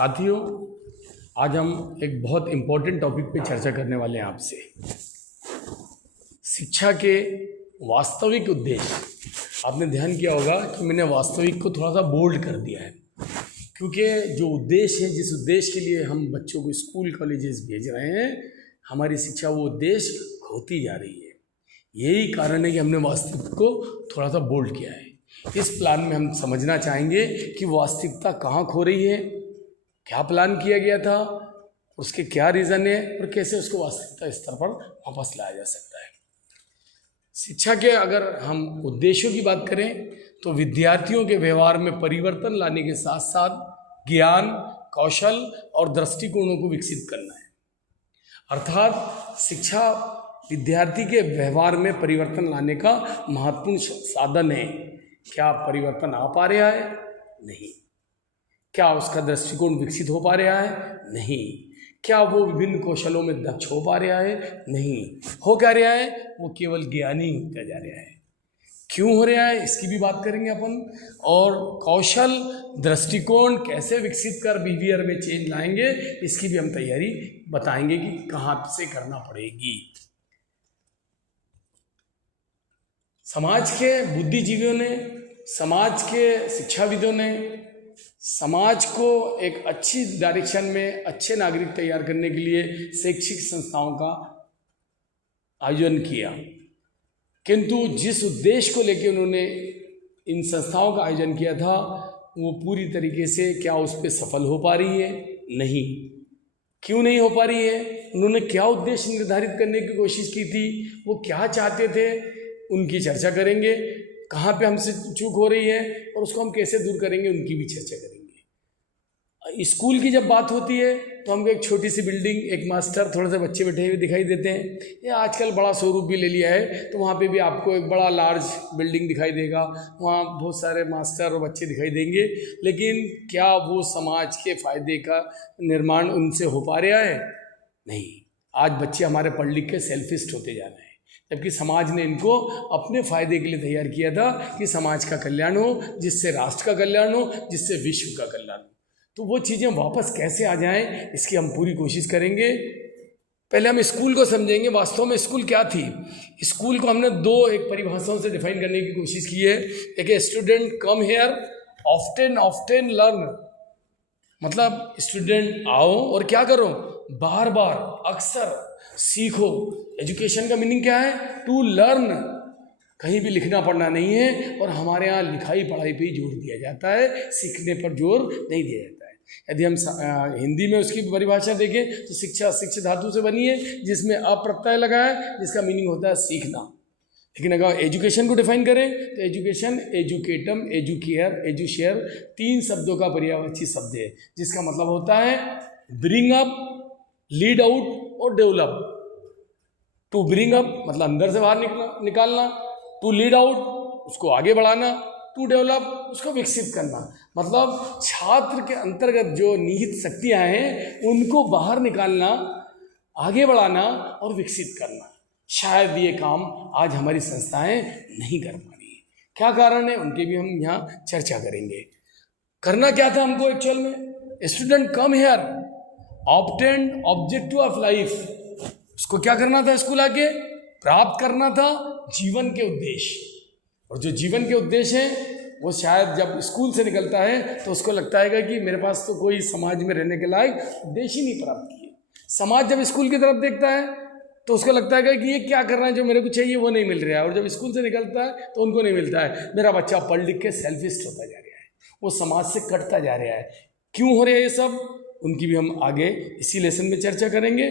साथियों, आज हम एक बहुत इम्पोर्टेंट टॉपिक पे चर्चा करने वाले हैं आपसे। शिक्षा के वास्तविक उद्देश्य। आपने ध्यान किया होगा कि मैंने वास्तविक को थोड़ा सा बोल्ड कर दिया है, क्योंकि जो उद्देश्य है, जिस उद्देश्य के लिए हम बच्चों को स्कूल कॉलेजेस भेज रहे हैं, हमारी शिक्षा वो उद्देश्य खोती जा रही है। यही कारण है कि हमने वास्तविक को थोड़ा सा बोल्ड किया है। इस प्लान में हम समझना चाहेंगे कि वास्तविकता कहाँ खो रही है, क्या प्लान किया गया था, उसके क्या रीज़न है और कैसे उसको वास्तविकता स्तर पर वापस लाया जा सकता है। शिक्षा के अगर हम उद्देश्यों की बात करें तो विद्यार्थियों के व्यवहार में परिवर्तन लाने के साथ साथ ज्ञान, कौशल और दृष्टिकोणों को विकसित करना है। अर्थात शिक्षा विद्यार्थी के व्यवहार में परिवर्तन लाने का महत्वपूर्ण साधन है। क्या परिवर्तन आ पा रहा है? नहीं। क्या उसका दृष्टिकोण विकसित हो पा रहा है? नहीं। क्या वो विभिन्न कौशलों में दक्ष हो पा रहा है? नहीं। हो क्या रहा है? वो केवल ज्ञानी होता जा रहा है। क्यों हो रहा है, इसकी भी बात करेंगे अपन। और कौशल, दृष्टिकोण कैसे विकसित कर बिहेवियर में चेंज लाएंगे, इसकी भी हम तैयारी बताएंगे कि कहाँ से करना पड़ेगी। समाज के बुद्धिजीवियों ने, समाज के शिक्षाविदों ने समाज को एक अच्छी डायरेक्शन में अच्छे नागरिक तैयार करने के लिए शैक्षिक संस्थाओं का आयोजन किया, किंतु जिस उद्देश्य को लेकर उन्होंने इन संस्थाओं का आयोजन किया था वो पूरी तरीके से क्या उस पर सफल हो पा रही है? नहीं। क्यों नहीं हो पा रही है? उन्होंने क्या उद्देश्य निर्धारित करने की कोशिश की थी, वो क्या चाहते थे, उनकी चर्चा करेंगे। कहाँ पे हमसे चूक हो रही है और उसको हम कैसे दूर करेंगे, उनकी भी चर्चा करेंगे। स्कूल की जब बात होती है तो हमको एक छोटी सी बिल्डिंग, एक मास्टर, थोड़े से बच्चे बैठे हुए दिखाई देते हैं। ये आजकल बड़ा स्वरूप भी ले लिया है, तो वहाँ पे भी आपको एक बड़ा लार्ज बिल्डिंग दिखाई देगा, वहाँ बहुत सारे मास्टर और बच्चे दिखाई देंगे। लेकिन क्या वो समाज के फायदे का निर्माण उनसे हो पा रहा है? नहीं। आज बच्चे हमारे पढ़ लिख के सेल्फिस्ट होते जा रहे हैं, जबकि समाज ने इनको अपने फायदे के लिए तैयार किया था कि समाज का कल्याण हो, जिससे राष्ट्र का कल्याण हो, जिससे विश्व का कल्याण हो। तो वो चीज़ें वापस कैसे आ जाएं, इसकी हम पूरी कोशिश करेंगे। पहले हम स्कूल को समझेंगे। वास्तव में स्कूल क्या थी? स्कूल को हमने एक परिभाषाओं से डिफाइन करने की कोशिश की है। एक student come here often learn, मतलब स्टूडेंट आओ और क्या करो, बार बार, अक्सर सीखो। एजुकेशन का मीनिंग क्या है? To learn. कहीं भी लिखना पढ़ना नहीं है, और हमारे यहाँ लिखाई पढ़ाई पे ही जोर दिया जाता है, सीखने पर जोर नहीं दिया जाता है। यदि हम हिंदी में उसकी परिभाषा देखें तो शिक्षा शिक्षा धातु से बनी है, जिसमें अप्रत्यय लगा है, जिसका मीनिंग होता है सीखना। लेकिन अगर एजुकेशन को डिफाइन करें तो एजुकेशन, एजुकेटम, एजुकेयर, एजुशेयर, 3 शब्दों का पर्यायवाची शब्द है, जिसका मतलब होता है ब्रिंग अप, लीड आउट और डेवलप। टू ब्रिंग अप मतलब अंदर से बाहर निकालना, टू लीड आउट उसको आगे बढ़ाना, टू डेवलप उसको विकसित करना। मतलब छात्र के अंतर्गत जो निहित शक्तियां हैं उनको बाहर निकालना, आगे बढ़ाना और विकसित करना। शायद ये काम आज हमारी संस्थाएं नहीं कर पा रही। क्या कारण है, उनकी भी हम यहाँ चर्चा करेंगे। करना क्या था हमको एक्चुअल में? Student come here, obtain objective of life, उसको क्या करना था? स्कूल आके प्राप्त करना था जीवन के उद्देश्य। और जो जीवन के उद्देश्य हैं वो शायद जब स्कूल से निकलता है तो उसको लगता है कि मेरे पास तो कोई समाज में रहने के लायक उद्देश्य ही नहीं प्राप्त किए। समाज जब स्कूल की तरफ देखता है तो उसको लगता है कि ये क्या कर रहा है, जो मेरे को चाहिए वो नहीं मिल रहा है। और जब स्कूल से निकलता है तो उनको नहीं मिलता है। मेरा बच्चा पढ़ लिख के सेल्फिस्ट होता जा रहा है, वो समाज से कटता जा रहा है। क्यों हो रहा है ये सब, उनकी भी हम आगे इसी लेसन में चर्चा करेंगे।